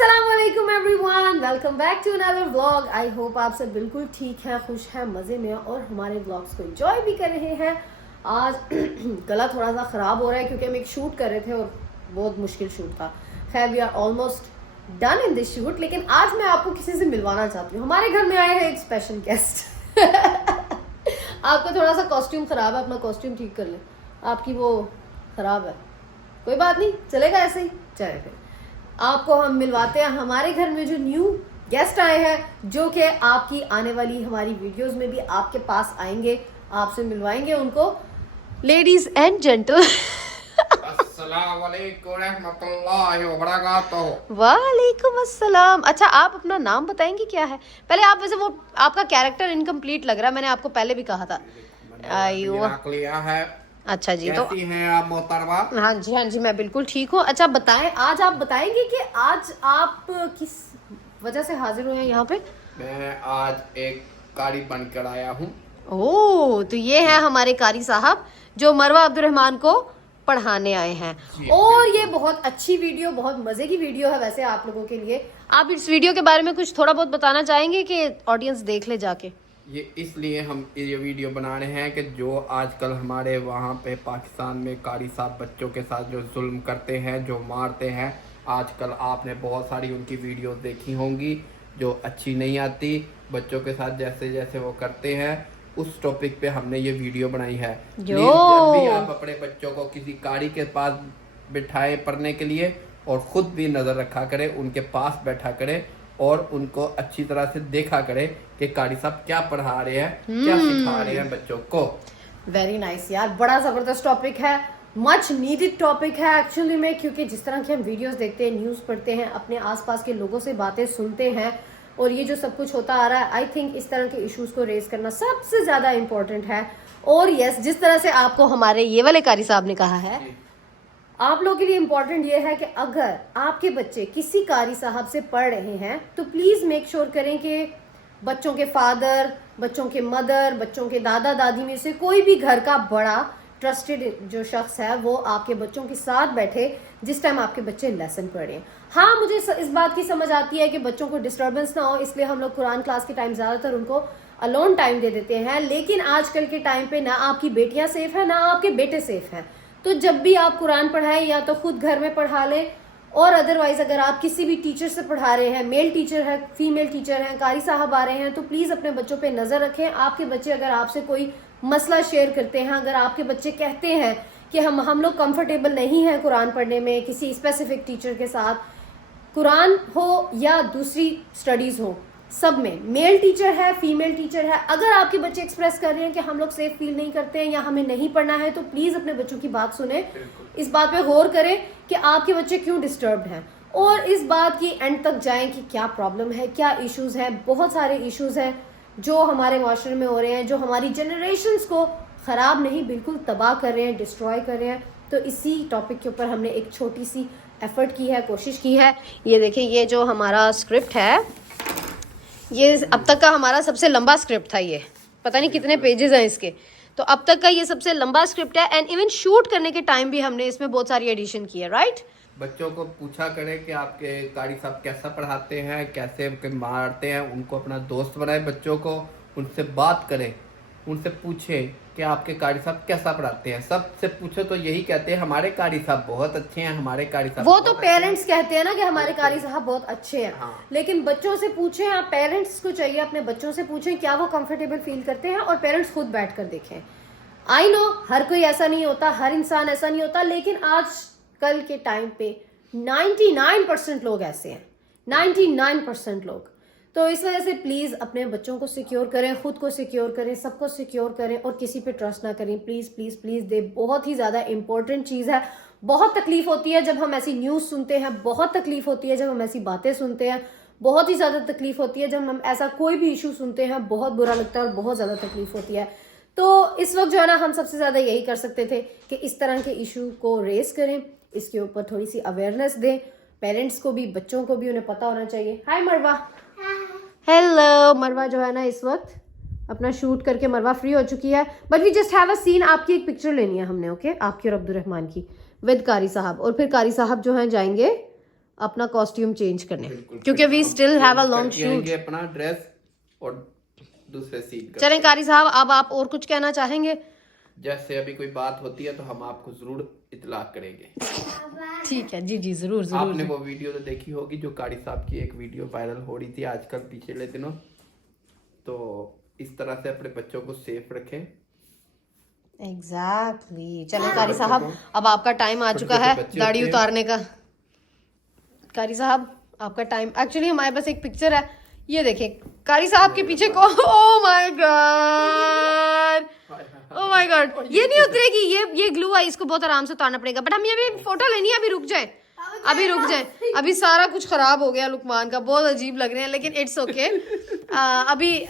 अस्सलामुअलैकुम everyone, welcome back to another vlog. I hope आप सब बिल्कुल ठीक हैं, खुश हैं, मज़े में और हमारे व्लॉग्स को एंजॉय भी कर रहे हैं। आज गला थोड़ा सा ख़राब हो रहा है क्योंकि हम एक शूट कर रहे थे और बहुत मुश्किल शूट था। खैर we are almost done in this shoot, लेकिन आज मैं आपको किसी से मिलवाना चाहती हूँ। हमारे घर में आए हैं एक स्पेशल गेस्ट। आपका थोड़ा सा कॉस्ट्यूम ख़राब है, अपना कॉस्ट्यूम ठीक कर लें। आपकी वो ख़राब है, कोई बात नहीं, चलेगा ऐसे ही। चले फिर आपको हम मिलवाते हैं हमारे घर में जो न्यू गेस्ट आए हैं, जो कि आपकी आने वाली हमारी वीडियोस में भी आपके पास आएंगे। आपसे मिलवाएंगे उनको। लेडीज एंड जेंटल, अस्सलाम वालेकुम रहमतुल्लाहि व बरकातहू। वालेकुम अस्सलाम। अच्छा, आप अपना नाम बताएंगे क्या है? पहले आप, वैसे वो आपका कैरेक्टर इनकम्प्लीट लग रहा है, मैंने आपको पहले भी कहा था। आयो, लिया है। अच्छा जी, तो कैसी हैं आप मोहतरमा? हाँ जी, मैं बिल्कुल ठीक हूँ। अच्छा बताएं, आज आप बताएंगे कि आज आप किस वजह से हाजिर हुए हैं यहाँ पे? मैं आज एक कारी बनकर आया हूँ। ओह, तो ये है हमारे कारी साहब जो मरवा अब्दुर्रहमान को पढ़ाने आए हैं। और ये बहुत अच्छी वीडियो, बहुत मजे की वीडियो है वैसे आप लोगों के लिए। आप इस वीडियो के बारे में कुछ थोड़ा बहुत बताना चाहेंगे कि ऑडियंस देख ले जाके? ये इसलिए हम ये वीडियो बना रहे हैं कि जो आजकल हमारे वहाँ पे पाकिस्तान में कारी साहब बच्चों के साथ जो जुल्म करते हैं, जो मारते हैं, आजकल आपने बहुत सारी उनकी वीडियो देखी होंगी जो अच्छी नहीं आती। बच्चों के साथ जैसे जैसे वो करते हैं, उस टॉपिक पे हमने ये वीडियो बनाई है। प्लीज जब भी आप अपने बच्चों को किसी कारी के पास बिठाए पढ़ने के लिए, और खुद भी नज़र रखा करें, उनके पास बैठा करें और उनको अच्छी तरह से देखा करें कि कारी साहब क्या पढ़ा रहे हैं, क्या सिखा रहे हैं बच्चों को। वेरी नाइस यार, बड़ा जबरदस्त टॉपिक है, मच नीडेड टॉपिक है एक्चुअली में, क्योंकि जिस तरह की हम वीडियोस देखते हैं, न्यूज़ पढ़ते हैं, अपने आसपास के लोगों से बातें सुनते हैं, और ये जो सब कुछ होता आ रहा है, आई थिंक इस तरह के इश्यूज को रेज करना सबसे ज्यादा इम्पोर्टेंट है। और यस, जिस तरह से आपको हमारे ये वाले कारी साहब ने कहा है, आप लोगों के लिए इम्पोर्टेंट ये है कि अगर आपके बच्चे किसी कारी साहब से पढ़ रहे हैं तो प्लीज मेक श्योर करें कि बच्चों के फादर, बच्चों के मदर, बच्चों के दादा दादी में से कोई भी घर का बड़ा ट्रस्टेड जो शख्स है वो आपके बच्चों के साथ बैठे जिस टाइम आपके बच्चे लेसन पढ़ें। हाँ, मुझे इस बात की समझ आती है कि बच्चों को डिस्टर्बेंस ना हो, इसलिए हम लोग कुरान क्लास के टाइम ज्यादातर उनको अलोन टाइम दे देते हैं। लेकिन आजकल के टाइम पे ना आपकी बेटियां सेफ है, ना आपके बेटे सेफ हैं। तो जब भी आप कुरान पढ़ाएं, या तो खुद घर में पढ़ा लें, और अदरवाइज अगर आप किसी भी टीचर से पढ़ा रहे हैं, मेल टीचर है, फीमेल टीचर हैं, कारी साहब आ रहे हैं, तो प्लीज अपने बच्चों पे नजर रखें। आपके बच्चे अगर आपसे कोई मसला शेयर करते हैं, अगर आपके बच्चे कहते हैं कि हम लोग कंफर्टेबल नहीं हैं कुरान पढ़ने में किसी स्पेसिफिक टीचर के साथ, कुरान हो या दूसरी स्टडीज हो, सब में मेल टीचर है, फीमेल टीचर है, अगर आपके बच्चे एक्सप्रेस कर रहे हैं कि हम लोग सेफ फील नहीं करते हैं या हमें नहीं पढ़ना है, तो प्लीज अपने बच्चों की बात सुने, इस बात पे गौर करें कि आपके बच्चे क्यों डिस्टर्ब्ड हैं, और इस बात की एंड तक जाएं कि क्या प्रॉब्लम है, क्या इश्यूज हैं। बहुत सारे इश्यूज हैं जो हमारे माशरे में हो रहे हैं, जो हमारी जनरेशन्स को खराब नहीं बिल्कुल तबाह कर रहे हैं, डिस्ट्रॉय कर रहे हैं। तो इसी टॉपिक के ऊपर हमने एक छोटी सी एफर्ट की है, कोशिश की है। ये देखिए, ये जो हमारा स्क्रिप्ट है, ये अब तक का हमारा सबसे लंबा स्क्रिप्ट था। ये पता नहीं कितने पेजेस हैं इसके, तो अब तक का ये सबसे लंबा स्क्रिप्ट है। एंड इवन शूट करने के टाइम भी हमने इसमें बहुत सारी एडिशन की है, राइट? बच्चों को पूछा करें कि आपके कारी साहब कैसा पढ़ाते हैं, कैसे मारते हैं, उनको अपना दोस्त बनाए, बच्चों को उनसे बात करें, उनसे पूछें कि आपके कारी साहब कैसा पढ़ाते हैं। सबसे पूछो तो यही कहते हैं हमारे कारी साहब बहुत अच्छे हैं, हमारे कारी साहब। वो तो पेरेंट्स कहते हैं ना कि हमारे कारी साहब बहुत अच्छे हैं। हाँ। लेकिन बच्चों से पूछें, आप पेरेंट्स को चाहिए अपने बच्चों से पूछें क्या वो कंफर्टेबल फील करते हैं, और पेरेंट्स खुद बैठ कर देखें। आई नो हर कोई ऐसा नहीं होता, हर इंसान ऐसा नहीं होता, लेकिन आज कल के टाइम पे 99% लोग ऐसे हैं, 99% लोग। तो इस वजह से प्लीज अपने बच्चों को सिक्योर करें, खुद को सिक्योर करें, सबको सिक्योर करें, और किसी पे ट्रस्ट ना करें। प्लीज प्लीज प्लीज, दे बहुत ही ज्यादा इंपॉर्टेंट चीज है। बहुत तकलीफ होती है जब हम ऐसी न्यूज सुनते हैं, बहुत तकलीफ होती है जब हम ऐसी बातें सुनते हैं, बहुत ही ज्यादा तकलीफ होती है जब हम ऐसा कोई भी इशू सुनते हैं, बहुत बुरा लगता है और बहुत ज्यादा तकलीफ होती है। तो इस वक्त जो है ना, हम सबसे ज्यादा यही कर सकते थे कि इस तरह के इशू को रेस करें, इसके ऊपर थोड़ी सी अवेयरनेस दें, पेरेंट्स को भी, बच्चों को भी, उन्हें पता होना चाहिए। हाय मरवा। हेलो। मरवा जो है ना इस वक्त अपना शूट करके मरवा फ्री हो चुकी है, but we just have a scene. आपकी एक पिक्चर लेनी है हमने, ओके? आपकी और अब्दुर्रहमान की विद कारी साहब, और फिर कारी साहब जो है जाएंगे अपना कॉस्ट्यूम चेंज करने, बिल्कुल, क्योंकि we still have a long करके शूट। आएंगे अपना ड्रेस और दूसरे सीन का। चलें कारी साहब, अब आप और कुछ कहना चाहेंगे? जैसे अभी कोई बात होती है तो हम आपको जरूर इतला करेंगे। ठीक है जी जी, जरूर जरूर। आपने वो वीडियो तो देखी होगी जो कारी साहब की एक वीडियो वायरल हो रही थी आजकल पिछले दिनों। तो इस तरह से अपने बच्चों को सेफ रखें। एग्जैक्टली। चलें कारी साहब, अब आपका टाइम आ चुका है बच्चे दाढ़ी होते हैं। उतारने का। कारी साहब आपका टाइम, एक्चुअली हमारे पास एक पिक्चर है, ये देखें कारी साहब के पीछे को। Oh my God, oh my God, ये नहीं उतरेगी, ये ग्लू है, इसको बहुत आराम से उतारना पड़ेगा। बट हम ये भी फोटो लेनी है, अभी रुक जाए, अभी रुक जाए, अभी सारा कुछ खराब हो गया लुकमान का, बहुत अजीब लग रहे हैं, लेकिन इट्स ओके।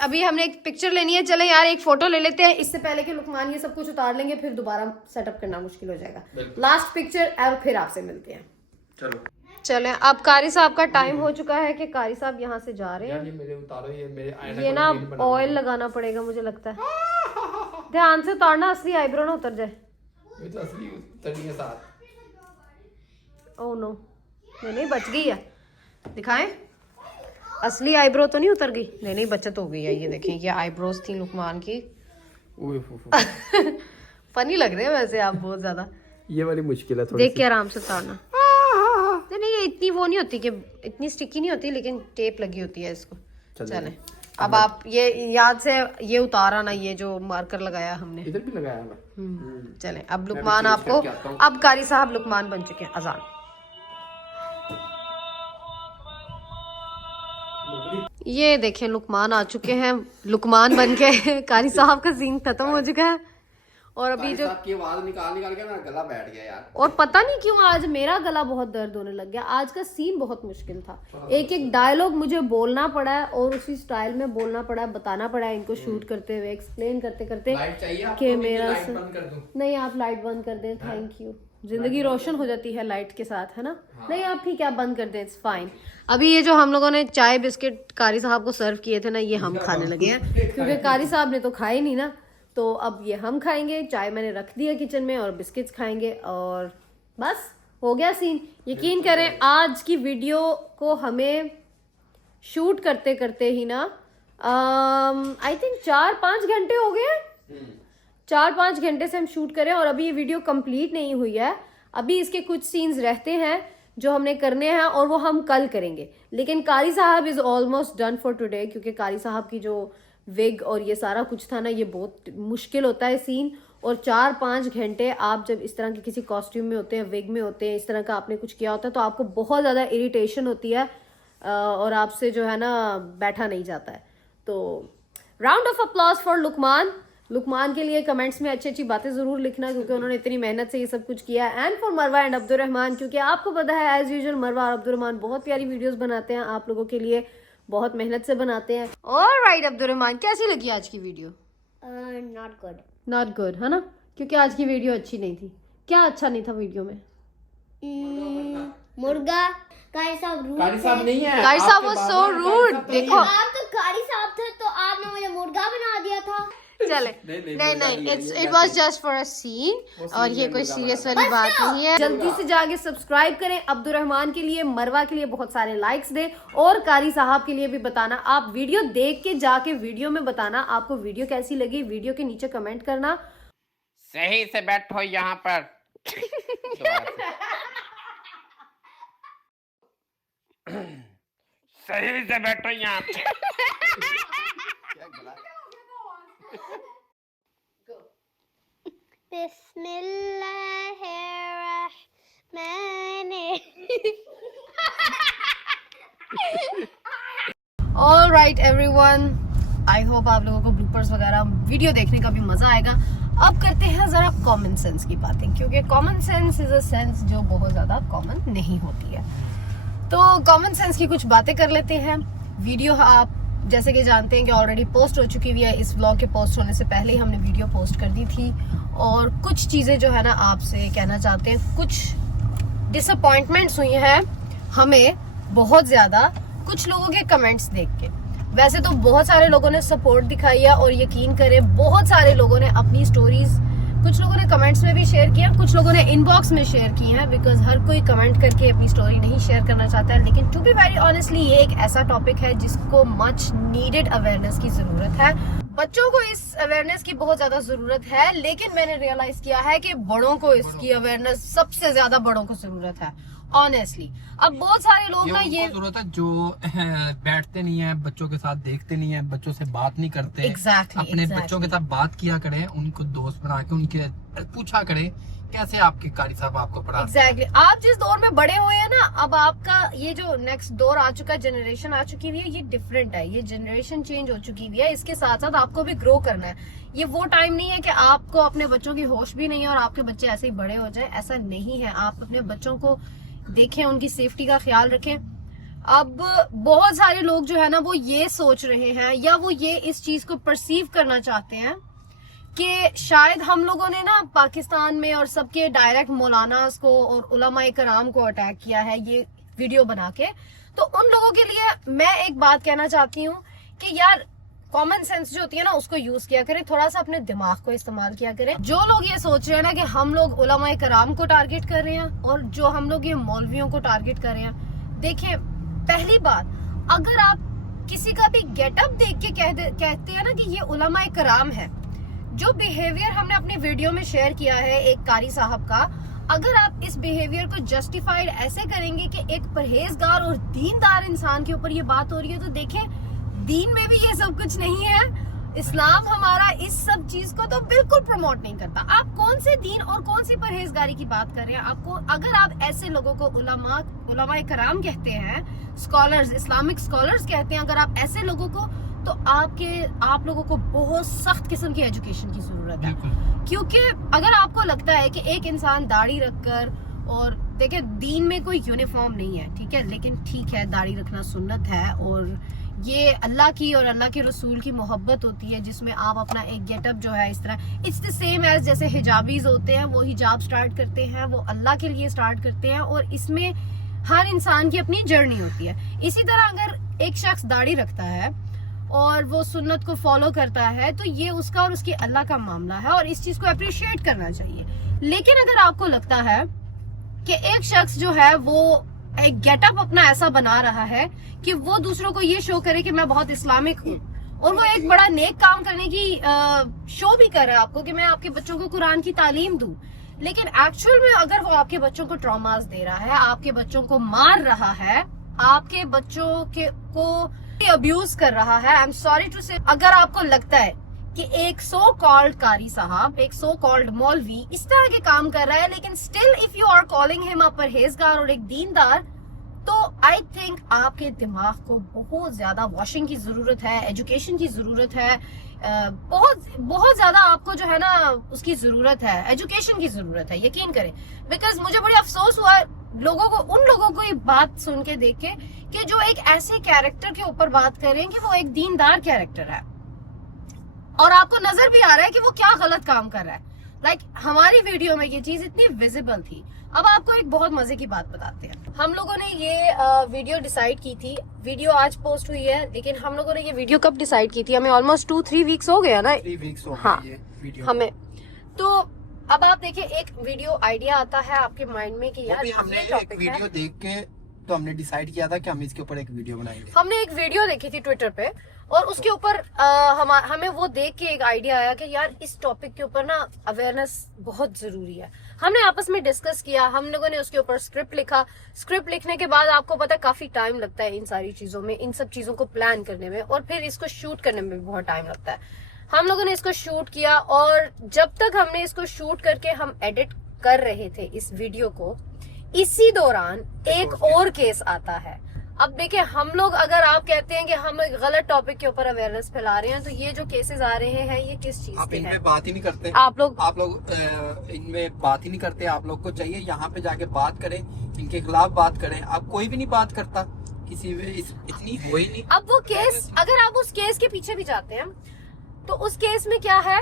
अभी हमने एक पिक्चर लेनी है। चले यार एक फोटो ले लेते हैं, इससे पहले कि लुकमान ये सब कुछ उतार लेंगे, फिर दोबारा सेटअप करना मुश्किल हो जाएगा। लास्ट पिक्चर और फिर आपसे मिलते हैं। चलो चलें, अब कारी साहब का टाइम हो चुका है कि कारी साहब यहाँ से जा रहे हैं। ये मेरे उतारो, ये मेरे आईना ये को ना रील बना ऑयल लगाना पड़ेगा मुझे लगता है। ध्यान से उतारना, असली आईब्रो ना उतर जाए। ये तो असली उतरनी है साथ। ओह नो, नहीं बच गई है, दिखाएं। असली आईब्रो तो नहीं उतर गई? नहीं बचत हो गई है। ये देखें, ये आईब्रोज थी लुकमान की। फनी लग रहे हैं वैसे आप बहुत ज्यादा। ये वाली मुश्किल है थोड़ी देख के आराम से उतारना। नहीं ये इतनी वो नहीं होती, कि इतनी स्टिकी नहीं होती, लेकिन टेप लगी होती है इसको। चलें, अब आप ये याद से ये उतारा ना, ये जो मार्कर लगाया हमने इधर भी लगाया है। चलें, अब लुकमान आपको, अब कारी साहब लुकमान बन चुके हैं। अजान, ये देखें लुकमान आ चुके हैं, लुकमान बन के। कारी साहब का सीन खत्म हो चुका है। और अभी जो की आवाज निकाल के ना गला बैठ गया यार। और पता नहीं क्यों आज मेरा गला बहुत दर्द होने लग गया। आज का सीन बहुत मुश्किल था, एक एक डायलॉग मुझे बोलना पड़ा है और उसी स्टाइल में बोलना पड़ा है, बताना पड़ा है इनको शूट करते हुए, एक्सप्लेन करते करते कि मेरा नहीं आप लाइट बंद कर दें, थैंक यू। जिंदगी रोशन हो जाती है लाइट के साथ, है ना? नहीं आप ठीक है, आप बंद कर दें, इट्स फाइन। अभी ये जो हम लोगों ने चाय बिस्किट कारी साहब को सर्व किए थे ना, ये हम खाने लगे हैं, क्योंकि कारी साहब ने तो खाए नहीं ना, तो अब ये हम खाएंगे। चाय मैंने रख दी है किचन में और बिस्किट्स खाएंगे और बस हो गया सीन। यकीन करें आज की वीडियो को हमें शूट करते करते ही ना आई थिंक 4-5 घंटे हो गए। 4-5 घंटे से हम शूट करें और अभी ये वीडियो कंप्लीट नहीं हुई है। अभी इसके कुछ सीन्स रहते हैं जो हमने करने हैं और वो हम कल करेंगे। लेकिन कारी साहब is almost done for today, क्योंकि कारी साहब की जो विग और ये सारा कुछ था ना, ये बहुत मुश्किल होता है सीन। और 4-5 घंटे आप जब इस तरह के किसी कॉस्ट्यूम में होते हैं, विग में होते हैं, इस तरह का आपने कुछ किया होता है, तो आपको बहुत ज़्यादा इरिटेशन होती है और आपसे जो है ना बैठा नहीं जाता है। तो round of applause for Luqman. Luqman के लिए कमेंट्स में अच्छी अच्छी बातें जरूर लिखना, क्योंकि उन्होंने इतनी मेहनत से ये सब कुछ किया है। एंड फॉर मरवा एंड अब्दुर्रहमान, क्योंकि आपको पता है एज यूजुअल मरवा और अब्दुर्रहमान बहुत प्यारी वीडियोस बनाते हैं, आप लोगों के लिए बहुत मेहनत से बनाते हैं। ऑलराइट अब्दुर्रहमान, कैसी लगी आज की video? Not good. Not good, है ना? क्योंकि आज की वीडियो अच्छी नहीं थी। क्या अच्छा नहीं था वीडियो में? मुर्गा कारी साहब रूड कारी साहब नहीं है, कारी साहब वाज सो रूड। देखो आप तो कारी साहब थे तो आपने मुझे मुर्गा बना दिया था। चले नहीं, it was just for a scene और ये कोई सीरियस वाली बात नहीं है। जल्दी से जाके सब्सक्राइब करें। अब्दुर्रहमान के लिए, मरवा के लिए बहुत सारे लाइक्स दें और कारी साहब के लिए भी बताना। आप वीडियो देख के जाके वीडियो में बताना आपको वीडियो कैसी लगी। वीडियो के नीचे कमेंट करना। सही से बैठो यहाँ पर। सही से बैठो यहाँ पे। ऑलराइट एवरीवन, आई होप आप लोगों को ब्लूपर्स वगैरह वीडियो देखने का भी मजा आएगा। अब करते हैं जरा कॉमन सेंस की बातें, क्योंकि common sense is a sense जो बहुत ज्यादा कॉमन नहीं होती है। तो कॉमन सेंस की कुछ बातें कर लेते हैं। वीडियो आप जैसे कि जानते हैं कि ऑलरेडी पोस्ट हो चुकी हुई है। इस व्लॉग के पोस्ट होने से पहले ही हमने वीडियो पोस्ट कर दी थी और कुछ चीज़ें जो है ना आपसे कहना चाहते हैं। कुछ डिसअपॉइंटमेंट्स हुई हैं हमें बहुत ज़्यादा कुछ लोगों के कमेंट्स देख के। वैसे तो बहुत सारे लोगों ने सपोर्ट दिखाई है और यकीन करें बहुत सारे लोगों ने अपनी स्टोरीज कुछ लोगों ने कमेंट्स में भी शेयर किया, कुछ लोगों ने इनबॉक्स में शेयर की हैं, बिकॉज हर कोई कमेंट करके अपनी स्टोरी नहीं शेयर करना चाहता है। लेकिन टू बी वेरी ऑनेस्टली ये एक ऐसा टॉपिक है जिसको मच नीडेड अवेयरनेस की जरूरत है। बच्चों को इस अवेयरनेस की बहुत ज्यादा जरूरत है, लेकिन मैंने रियलाइज किया है कि बड़ों को इसकी अवेयरनेस सबसे ज्यादा बड़ों को जरूरत है ऑनेस्टली। अब बहुत सारे लोग ना ये जरूरत है जो बैठते नहीं है, बच्चों के साथ देखते नहीं है, बच्चों से बात नहीं करते। अपने बच्चों के साथ बात किया करें, उनको दोस्त बना के उनके पूछा करें कैसे आपके कारी साहब आपको पढ़ा। आप जिस दौर में बड़े हुए हैं ना, अब आपका ये जो नेक्स्ट दौर आ चुका है, जनरेशन आ चुकी हुई है, ये डिफरेंट है, ये जनरेशन चेंज हो चुकी हुई है। इसके साथ साथ आपको भी ग्रो करना है। ये वो टाइम नहीं है कि आपको अपने बच्चों की होश भी नहीं है और आपके बच्चे ऐसे ही बड़े हो जाए, ऐसा नहीं है। आप अपने बच्चों को देखें, उनकी सेफ्टी का ख्याल रखें। अब बहुत सारे लोग जो है ना वो ये सोच रहे हैं या वो ये इस चीज को परसीव करना चाहते हैं कि शायद हम लोगों ने ना पाकिस्तान में और सबके डायरेक्ट मौलानास को और उलमाए कराम को अटैक किया है ये वीडियो बना के। तो उन लोगों के लिए मैं एक बात कहना चाहती हूँ कि यार कॉमन सेंस जो होती है ना उसको यूज किया करें, थोड़ा सा अपने दिमाग को इस्तेमाल किया करें। जो लोग ये सोच रहे हैं ना कि हम लोग उलमाए कराम को टारगेट कर रहे हैं और जो हम लोग ये मौलवियों को टारगेट कर रहे हैं, देखिए पहली बात, अगर आप किसी का भी गेटअप देख के कहते हैं ना कि ये उलमाए कराम है, जो बिहेवियर हमने अपनी वीडियो में शेयर किया है एक कारी साहब का, अगर आप इस बिहेवियर को जस्टिफाइड ऐसे करेंगे कि एक परहेजगार और दीनदार इंसान के ऊपर ये बात हो रही है, तो देखें दीन में भी ये सब कुछ नहीं है। इस्लाम हमारा इस सब चीज को तो बिल्कुल प्रमोट नहीं करता। आप कौन से दीन और कौन सी परहेजगारी की बात कर रहे हैं? आपको अगर आप ऐसे लोगों को उलमाए कराम कहते हैं, स्कॉलर्स, इस्लामिक स्कॉलर्स कहते हैं, अगर आप ऐसे लोगों को, तो आप लोगों को बहुत सख्त किस्म की एजुकेशन की जरूरत है। क्योंकि अगर आपको लगता है कि एक इंसान दाढ़ी रखकर, और देखिए दीन में कोई यूनिफॉर्म नहीं है, ठीक है, लेकिन ठीक है दाढ़ी रखना सुन्नत है और ये अल्लाह की और अल्लाह के रसूल की मोहब्बत होती है, जिसमें आप अपना एक गेटअप जो है इस तरह, इट्स द सेम एज जैसे हिजाबीज होते हैं, वो हिजाब स्टार्ट करते हैं, वो अल्लाह के लिए स्टार्ट करते हैं और इसमें हर इंसान की अपनी जर्नी होती है। इसी तरह अगर एक शख्स दाढ़ी रखता है और वो सुन्नत को फॉलो करता है, तो ये उसका और उसकी अल्लाह का मामला है और इस चीज को अप्रिशिएट करना चाहिए। लेकिन अगर आपको लगता है कि एक शख्स जो है वो एक गेटअप अपना ऐसा बना रहा है कि वो दूसरों को ये शो करे कि मैं बहुत इस्लामिक हूँ, और वो एक बड़ा नेक काम करने की शो भी कर रहा है आपको कि मैं आपके बच्चों को कुरान की तालीम दूं, लेकिन एक्चुअल में अगर वो आपके बच्चों को ट्रॉमास दे रहा है, आपके बच्चों को मार रहा है, आपके बच्चों को अब्यूज कर रहा है, आई एम सॉरी टू से, अगर आपको लगता है कि एक सो कॉल्ड कारी साहब, एक सो कॉल्ड मौलवी इस तरह के काम कर रहा है, लेकिन still if you are calling him a परहेजगार और एक दीनदार, तो आई थिंक आपके दिमाग को बहुत ज्यादा वॉशिंग की जरूरत है, एजुकेशन की जरूरत है, बहुत ज्यादा आपको जो है ना उसकी जरूरत है, एजुकेशन की जरूरत है, यकीन करें। बिकॉज मुझे बड़ी अफसोस हुआ उन लोगों को ये बात सुन के देख के कि जो एक ऐसे कैरेक्टर के ऊपर बात कर रहे हैं कि वो एक दीनदार कैरेक्टर है और आपको नजर भी आ रहा है कि वो क्या गलत काम कर रहा है। लाइक हमारी वीडियो में ये चीज इतनी विजिबल थी। अब आपको एक बहुत मजे की बात बताते हैं। हम लोगों ने ये वीडियो डिसाइड की थी, वीडियो आज पोस्ट हुई है, लेकिन हम लोगों ने ये वीडियो कब डिसाइड की थी? हमें ऑलमोस्ट 2-3 वीक्स हो गया ना। 3 वीक्स हो हाँ, ये वीडियो हमें। तो अब आप देखिए, एक वीडियो आइडिया आता है आपके माइंड में कि यार हमने एक वीडियो देख के तो हमने डिसाइड किया था कि हम इसके ऊपर एक वीडियो बनाएंगे। हमने एक वीडियो देखी थी ट्विटर पे और उसके ऊपर हमें वो देख के एक आइडिया आया कि यार इस टॉपिक के ऊपर ना अवेयरनेस बहुत जरूरी है। हमने आपस में डिस्कस किया, हम लोगों ने उसके ऊपर स्क्रिप्ट लिखा। स्क्रिप्ट लिखने के बाद आपको पता है काफी टाइम लगता है इन सारी चीजों में, इन सब चीजों को प्लान करने में, और फिर इसको शूट करने में भी बहुत टाइम लगता है। हम लोगों ने इसको शूट किया और जब तक हमने इसको शूट करके हम एडिट कर रहे थे इस वीडियो को, इसी दौरान एक और केस आता है। अब देखिए, हम लोग, अगर आप कहते हैं कि हम एक गलत टॉपिक के ऊपर अवेयरनेस फैला रहे हैं, तो ये जो केसेस आ रहे हैं ये किस चीज आप के इनमें हैं? बात ही नहीं करते। आप लोग इनमें बात ही नहीं करते। आप लोग को चाहिए यहाँ पे जाके बात करें, इनके खिलाफ बात करें। अब कोई भी नहीं बात करता, किसी में इतनी हो ही नहीं। अब वो केस, अगर आप उस केस के पीछे भी जाते हैं तो उस केस में क्या है,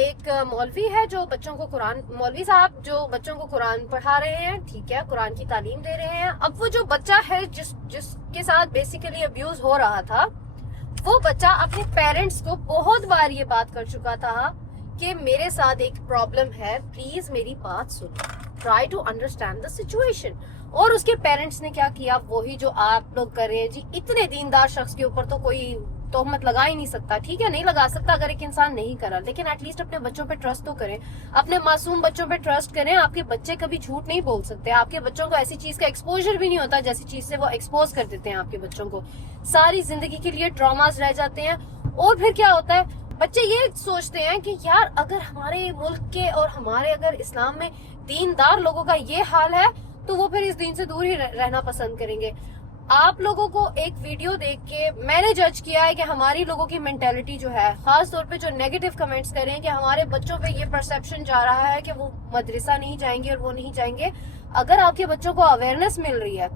एक मौलवी है जो बच्चों को कुरान, मौलवी साहब जो बच्चों को कुरान पढ़ा रहे हैं, ठीक है, कुरान की तालीम दे रहे हैं। अब वो जो बच्चा है जिसके साथ बेसिकली अब्यूज हो रहा था, वो बच्चा अपने पेरेंट्स को बहुत बार ये बात कर चुका था कि मेरे साथ एक प्रॉब्लम है, प्लीज मेरी बात सुनो, try to understand the situation. और उसके पेरेंट्स ने क्या किया, वही जो आप लोग कर रहे हैं जी। इतने दीनदार शख्स के ऊपर तो कोई तोहमत लगा ही नहीं सकता, ठीक है, नहीं लगा सकता अगर एक इंसान नहीं करा, लेकिन एटलीस्ट अपने बच्चों पे ट्रस्ट तो करें, अपने मासूम बच्चों पे ट्रस्ट करें। आपके बच्चे कभी झूठ नहीं बोल सकते, आपके बच्चों को ऐसी चीज का एक्सपोजर भी नहीं होता जैसी चीज से वो एक्सपोज कर देते हैं आपके बच्चों को। सारी जिंदगी के लिए ट्रॉमास रह जाते हैं। और फिर क्या होता है, बच्चे ये सोचते हैं कि यार अगर हमारे मुल्क के और हमारे अगर इस्लाम में दीनदार लोगों का ये हाल है तो वो फिर इस दीन से दूर ही रहना पसंद करेंगे। आप लोगों को एक वीडियो देख के मैंने जज किया है कि हमारी लोगों की मेंटेलिटी जो है, खास तौर पे जो नेगेटिव कमेंट्स कर रहे हैं कि हमारे बच्चों पे ये परसेप्शन जा रहा है कि वो मदरसा नहीं जाएंगे और वो नहीं जाएंगे। अगर आपके बच्चों को अवेयरनेस मिल रही है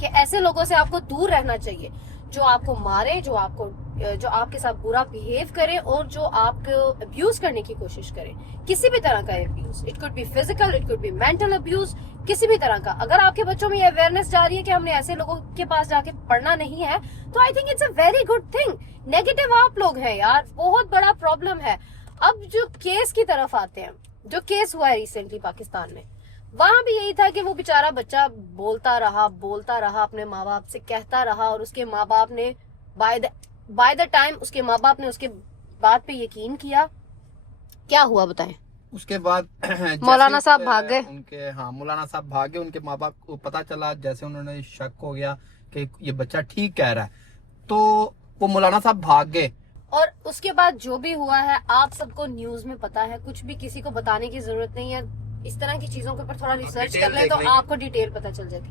कि ऐसे लोगों से आपको दूर रहना चाहिए, जो आपको मारे, जो आपके साथ बुरा बिहेव करे और जो आपको अब्यूज करने की कोशिश करे, किसी भी तरह का abuse, it could be physical, it could be mental abuse, किसी भी तरह का, अगर आपके बच्चों में ये अवेयरनेस जा रही है कि हमने ऐसे लोगों के पास जाके पढ़ना नहीं है, तो I think it's a very good thing. Negative आप लोग हैं यार, बहुत बड़ा प्रॉब्लम है। अब जो केस की तरफ आते हैं, जो केस हुआ है रिसेंटली पाकिस्तान में, वहां भी यही था कि वो बेचारा बच्चा बोलता रहा, अपने माँ बाप से कहता रहा, और उसके माँ बाप ने बाय द टाइम उसके माँ बाप ने उसके बात पे यकीन किया। क्या हुआ बताएं? उसके बाद मौलाना साहब भाग गए। मौलाना साहब भाग गए। उनके माँ बाप को पता चला, जैसे उन्होंने शक हो गया कि ये बच्चा ठीक कह रहा है, तो वो मौलाना साहब भाग गए। और उसके बाद जो भी हुआ है आप सबको न्यूज में पता है, कुछ भी किसी को बताने की जरूरत नहीं है। इस तरह की चीजों के ऊपर थोड़ा रिसर्च कर ले तो आपको डिटेल पता चल जाती।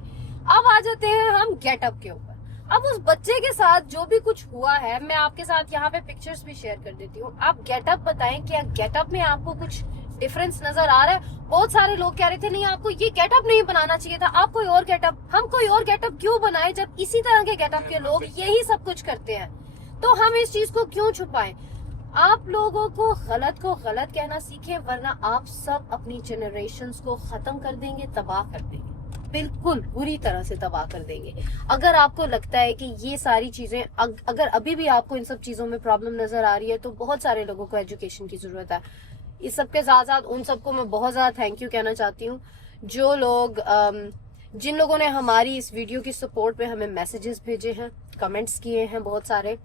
अब आ जाते हैं हम गेटअप के ऊपर। अब उस बच्चे के साथ जो भी कुछ हुआ है, मैं आपके साथ यहाँ पे पिक्चर्स भी शेयर कर देती हूँ। आप गेटअप बताएं, क्या गेटअप में आपको कुछ डिफरेंस नजर आ रहा है? बहुत सारे लोग कह रहे थे नहीं आपको ये गेटअप नहीं बनाना चाहिए था, आप कोई और गेटअप, हम कोई और गेटअप क्यों बनाए जब इसी तरह के गेटअप के लोग यही सब कुछ करते हैं, तो हम इस चीज को क्यों छुपाएं? आप लोगों को गलत कहना सीखें, वरना आप सब अपनी जनरेशंस को खत्म कर देंगे, तबाह कर देंगे, बिल्कुल बुरी तरह से तबाह कर देंगे। अगर आपको लगता है कि ये सारी चीजें, अगर अभी भी आपको इन सब चीजों में प्रॉब्लम नजर आ रही है, तो बहुत सारे लोगों को एजुकेशन की जरूरत है। इस सब के साथ साथ उन सबको मैं बहुत ज्यादा थैंक यू कहना चाहती हूँ, जो लोग जिन लोगों ने हमारी इस वीडियो की सपोर्ट पे हमें मैसेजेस भेजे हैं, कमेंट्स किए हैं बहुत सारे,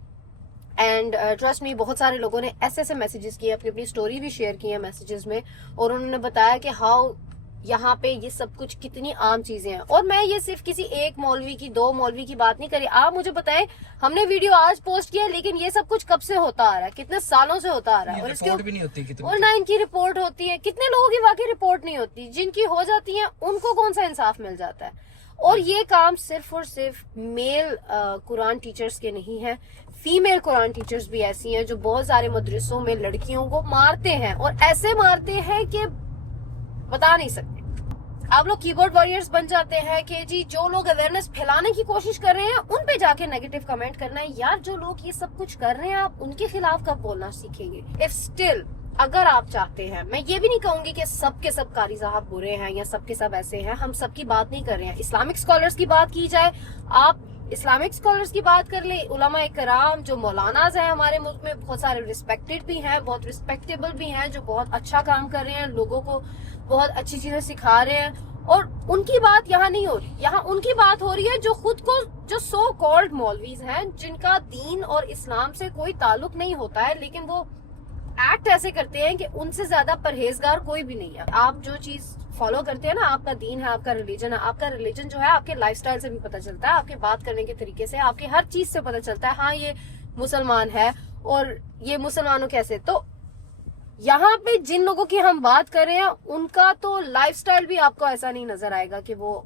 एंड ट्रस्ट मी, बहुत सारे लोगों ने ऐसे मैसेजेस किए, अपनी अपनी स्टोरी भी शेयर की है मैसेजेस में, और उन्होंने बताया कि हाउ यहाँ पे ये सब कुछ कितनी आम चीजें हैं। और मैं ये सिर्फ किसी एक मौलवी की, दो मौलवी की बात नहीं करी। आप मुझे बताएं, हमने वीडियो आज पोस्ट किया, लेकिन ये सब कुछ कब से होता आ रहा है, कितने सालों से होता आ रहा है, और इसके भी नहीं होती, और ना इनकी रिपोर्ट होती है। कितने लोगों की वाकई रिपोर्ट नहीं होती, जिनकी हो जाती है उनको कौन सा इंसाफ मिल जाता है। और ये काम सिर्फ और सिर्फ मेल कुरान टीचर्स के नहीं है, फीमेल कुरान टीचर्स भी ऐसी हैं जो बहुत सारे मदरसों में लड़कियों को मारते हैं, और ऐसे मारते हैं कि बता नहीं सकते। आप लोग कीबोर्ड वॉरियर्स बन जाते हैं कि जी जो लोग अवेयरनेस फैलाने की कोशिश कर रहे हैं उन पे जाके नेगेटिव कमेंट करना है। यार जो लोग ये सब कुछ कर रहे हैं, आप उनके खिलाफ कब बोलना सीखेंगे? इफ स्टिल अगर आप चाहते हैं, मैं ये भी नहीं कहूंगी कि सब के सब कारी साहब बुरे हैं या सब के सब ऐसे हैं, हम सबकी बात नहीं कर रहे हैं। इस्लामिक स्कॉलर्स की बात की जाए, आप इस्लामिक स्कॉलर्स की बात कर ले, उलमा इकराम जो मौलानाज हैं हमारे मुल्क में, बहुत सारे रिस्पेक्टेड भी हैं, बहुत रिस्पेक्टेबल भी हैं, जो बहुत अच्छा काम कर रहे हैं, लोगों को बहुत अच्छी चीजें सिखा रहे हैं, और उनकी बात यहाँ नहीं हो रही। यहाँ उनकी बात हो रही है जो खुद को, जो सो कॉल्ड मौलवीज हैं, जिनका दीन और इस्लाम से कोई ताल्लुक नहीं होता है, लेकिन वो एक्ट ऐसे करते हैं कि उनसे ज्यादा परहेजगार कोई भी नहीं है। आप जो चीज फॉलो करते हैं ना, आपका दीन है, आपका रिलीजन है, आपका रिलीजन जो है आपके लाइफस्टाइल से भी पता चलता है, आपके बात करने के तरीके से, आपके हर चीज से पता चलता है, हाँ ये मुसलमान है और ये मुसलमानों कैसे। तो यहाँ पे जिन लोगों की हम बात कर रहे हैं, उनका तो लाइफस्टाइल भी आपको ऐसा नहीं नजर आएगा कि वो,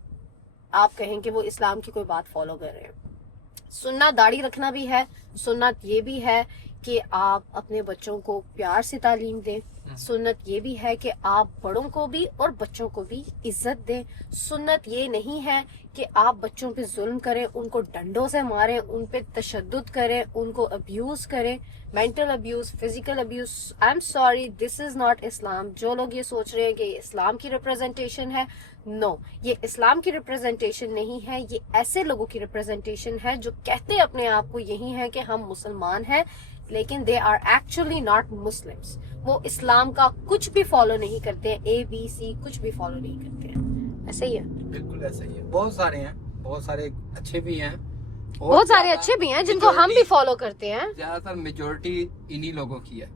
आप कहें कि वो इस्लाम की कोई बात फॉलो कर रहे हैं। सुन्नत दाढ़ी रखना भी है, सुन्नत ये भी है कि आप अपने बच्चों को प्यार से तालीम दें, सुन्नत ये भी है कि आप बड़ों को भी और बच्चों को भी इज्जत दें। सुन्नत ये नहीं है कि आप बच्चों पे जुल्म करें, उनको डंडों से मारें, उन पे तशद्दुद करें, उनको अब्यूज करें, mental abuse, physical abuse. I am sorry, this is not Islam. जो लोग ये सोच रहे हैं कि ये इस्लाम की रिप्रेजेंटेशन है, नो, ये इस्लाम की रिप्रेजेंटेशन नहीं है। ये ऐसे लोगों की रिप्रेजेंटेशन है जो कहते अपने आप को यही है कि हम मुसलमान हैं, लेकिन they are actually not Muslims. वो इस्लाम का कुछ भी फॉलो नहीं करते हैं, ABC कुछ भी फॉलो नहीं करते हैं। ऐसे ही है, बिल्कुल ऐसा ही है। बहुत सारे हैं, बहुत सारे अच्छे भी हैं, और बहुत सारे अच्छे भी हैं जिनको हम भी फॉलो करते हैं। ज्यादातर मेजोरिटी इन्हीं लोगों की है।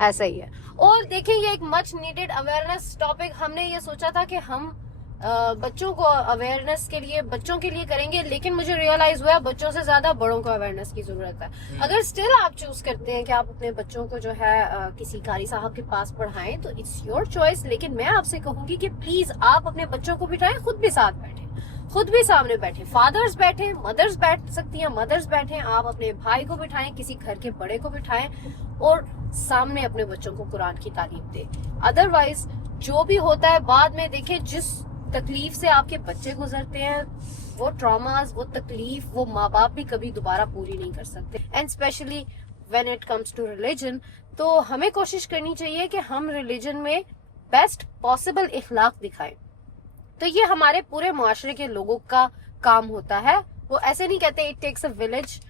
ऐसा ही है। और देखिए, ये एक मच नीडेड अवेयरनेस टॉपिक, हमने ये सोचा था कि हम बच्चों को अवेयरनेस के लिए, बच्चों के लिए करेंगे, लेकिन मुझे रियलाइज हुआ बच्चों से ज्यादा बड़ों को अवेयरनेस की जरूरत है। अगर स्टिल आप चूज करते हैं कि आप अपने बच्चों को जो है किसी कारी साहब के पास पढ़ाएं, तो इट्स योर चॉइस, लेकिन मैं आपसे कहूंगी कि प्लीज आप अपने बच्चों को बिठाएं, खुद भी साथ बैठे, खुद भी सामने बैठे, फादर्स बैठे, मदर्स बैठ सकती हैं, मदर्स बैठे, आप अपने भाई को बिठाएं, किसी घर के बड़े को बिठाएं और सामने अपने बच्चों को कुरान की तालीम दें। अदरवाइज जो भी होता है बाद में देखिए, जिस तकलीफ से आपके बच्चे गुजरते हैं, वो ट्रॉमास, वो तकलीफ, वो माँ बाप भी कभी दोबारा पूरी नहीं कर सकते। And specially when it comes to religion, तो हमें कोशिश करनी चाहिए कि हम रिलीजन में बेस्ट पॉसिबल इखलाक दिखाएं। तो ये हमारे पूरे मुआशरे के लोगों का काम होता है। वो ऐसे नहीं कहते इट टेक्स अ विलेज।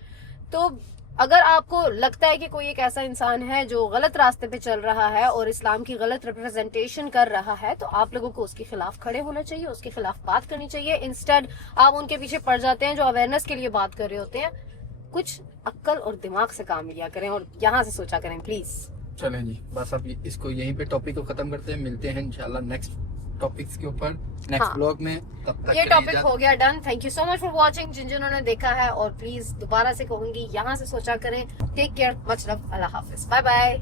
तो अगर आपको लगता है कि कोई एक ऐसा इंसान है जो गलत रास्ते पे चल रहा है और इस्लाम की गलत रिप्रेजेंटेशन कर रहा है, तो आप लोगों को उसके खिलाफ खड़े होना चाहिए, उसके खिलाफ बात करनी चाहिए। इंस्टेड आप उनके पीछे पड़ जाते हैं जो अवेयरनेस के लिए बात कर रहे होते हैं। कुछ अक्ल और दिमाग से काम लिया करें और यहाँ से सोचा करें प्लीज। चलें जी, बस अब इसको यहीं पे टॉपिक को खत्म करते हैं। मिलते हैं इंशाल्लाह नेक्स्ट टॉपिक्स के ऊपर, नेक्स्ट ब्लॉग में। तब तक ये टॉपिक हो गया done. Thank you so much for watching, जिन्होंने देखा है। और प्लीज दोबारा से कहूंगी, यहाँ से सोचा करें। टेक केयर, मच लव, अल्लाह हाफिज, बाय बाय।